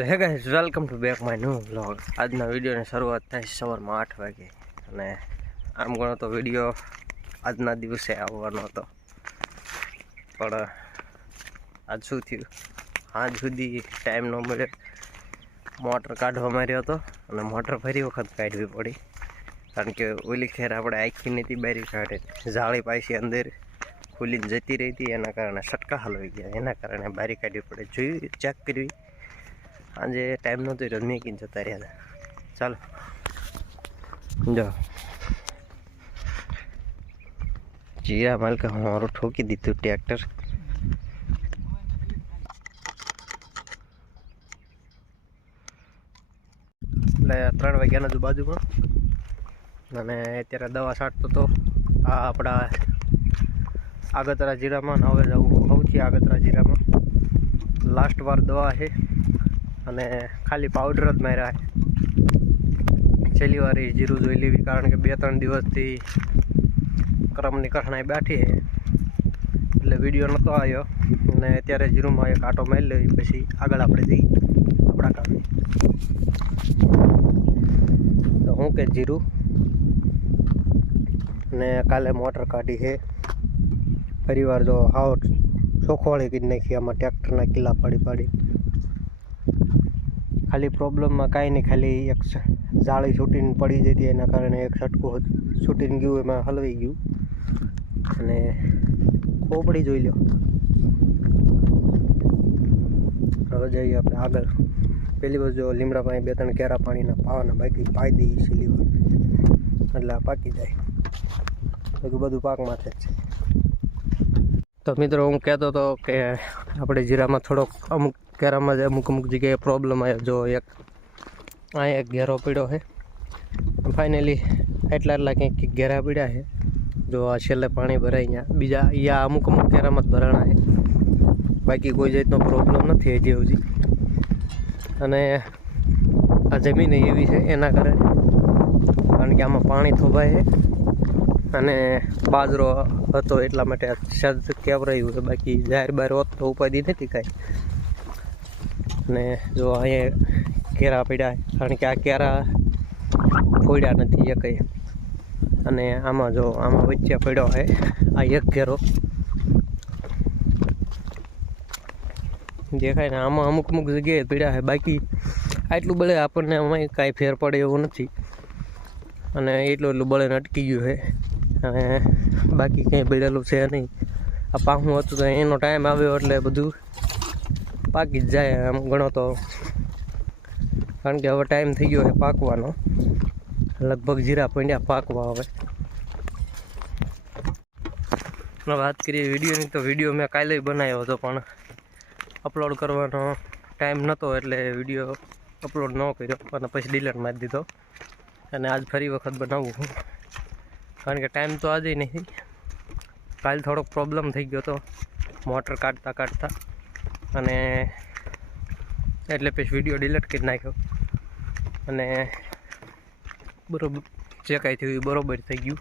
તો hey guys welcome to back my new blog આજના વિડીયોની શરૂઆત થાય સવારમાં આઠ વાગે. અને આમ ગણો તો વીડિયો આજના દિવસે આવવાનો હતો. પણ, આજ શું થયું? આજ સુધી ટાઈમ ન મળ્યો મોટર કાઢવા માર્યો હતો અને મોટર ફરી વખત કાઢવી પડી. કારણ કે ઓલી ખેર આપણે આખી નથી બારી કાઢે. જાળી પાછી અંદર ખુલીને જતી રહી હતી. એના કારણે સટકા હલવાઈ ગયા. એના કારણે બારી કાઢવી પડે. જોયું? ચેક કરવી. આજે ટાઈમ નહોતો રહ્યો મેકીને જતા રહ્યા ચાલો. જો. જીરા માલકા મારું ઠોકી દીધું ટ્રેક્ટર. એટલે ત્રણ વાગ્યાના બાજુમાં અને અત્યારે દવા છાંટતો તો આ આપણા આગતરા જીરામાં હવે જવું સૌથી આગતરા જીરામાં. લાસ્ટ વાર દવા છે. અને ખાલી પાવડર જ માર્યા છેલ્લી વાર જીરું જોઈ લેવી, કારણ કે બે ત્રણ દિવસથી ક્રમની કઠણાઈ બેઠી એટલે વીડિયો નહોતો આવ્યો. અને અત્યારે જીરુંમાં એક આટો મારી લેવી પછી આગળ આપણે જઈ આપણા કામે. તો હું કે જીરું? ને કાલે મોટર કાઢી છે. પરિવાર જો હાવ ચોખવાળી કરી નાખી આમાં ટ્રેક્ટરના કિલ્લા પાડી પાડી ખાલી પ્રોબ્લેમમાં કાંઈ નહીં, ખાલી એક જાળી છૂટીને પડી જતી, એના કારણે એક છટકું છૂટીને ગયું, એમાં હલવાઈ ગયું. અને ખોપડી જોઈ લો હવે જઈએ આપણે આગળ. પેલી બાજુ લીમડા પાણી, બે ત્રણ કેરા પાણીના પાવાના બાકી, પાઈ દઈએ છીએ એટલે આ પાકી જાય. બાકી બધું પાકમાં જ છે. તો મિત્રો, હું કહેતો હતો કે આપણે જીરામાં થોડોક અમુક કેરામાં જ અમુક અમુક જગ્યાએ પ્રોબ્લેમ આવ્યો જો એક અહીંયા એક ઘેરો પીડ્યો છે. ફાઇનલી એટલા એટલા કંઈક ઘેરા પીડ્યા છે. જો આ છેલ્લે પાણી ભરાય અહીંયા. બીજા, અહીંયા અમુક અમુક ઘેરામાં જ ભરાણા છે. બાકી કોઈ જાતનો પ્રોબ્લેમ નથી હજી હજી. અને આ જમીન એવી છે એના કારણે. કારણ કે આમાં પાણી થોભાય છે. અને બાજરો હતો એટલા માટે સદ કેવરાયું છે. બાકી જાહેર બહાર હોત તો ઉપાધિ નથી કાંઈ. અને જો અહીંયા કેરા પડ્યા કારણ કે આ કેરા ફોડ્યા નથી એકય. અને આમાં જો આમાં વચ્ચે પડ્યો છે આ એક ઘેરો. દેખાય ને આમાં અમુક અમુક જગ્યાએ પીડ્યા છે. બાકી આટલું બળે આપણને આમાં કાંઈ ફેર પડે એવું નથી. અને એટલું એટલું બળે અટકી ગયું છે. અને બાકી કંઈ પીડેલું છે નહીં. આ પાહું હતું તો એનો ટાઈમ આવ્યો એટલે બધું પાકી જ જાય એમ ઘણો તો. કારણ કે હવે ટાઈમ થઈ ગયો છે પાકવાનો. લગભગ જીરા પંડ્યા પાકવા હવે. વાત કરીએ વિડીયોની, તો વીડિયો મેં કાલે બનાવ્યો હતો પણ અપલોડ કરવાનો ટાઈમ નહોતો એટલે વીડિયો અપલોડ ન કર્યો અને પછી ડિલેટ મારી દીધો. અને આજ ફરી વખત બનાવું છું કારણ કે ટાઈમ તો આજે નહીં કાલ થોડોક પ્રોબ્લેમ થઈ ગયો હતો મોટર કાઢતા કાઢતા. અને એટલે પછી વીડિયો ડિલીટ કરી નાખ્યો. અને બરોબર, જે કાંઈ થયું એ બરોબર થઈ ગયું.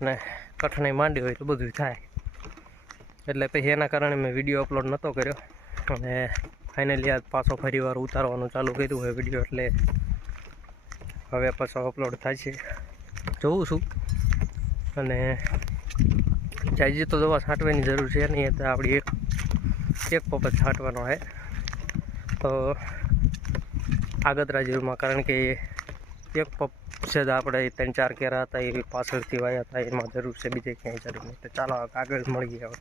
અને કઠણાઈ માંડી હોય તો બધું થાય. એટલે પછી એના કારણે મેં વીડિયો અપલોડ નહોતો કર્યો. અને ફાઇનલી આજ પાછો ફરી વાર ઉતારવાનું ચાલુ કર્યું હોય વીડિયો એટલે હવે પાછો અપલોડ થાય છે. જોઉં છું. અને જાય તો દવા છાંટવાની જરૂર છે નહીં તો આપણી એક એક પોપટ છાંટવાનો છે. તો આગતરા જીવમાં, કારણ કે એક પપ છે આપણે ત્રણ ચાર કેરા હતા, એ પાછળથી વાયા હતા, એમાં જરૂર છે બીજે ક્યાંય જરૂર નહીં. તો ચાલો આગળ મળી હવે.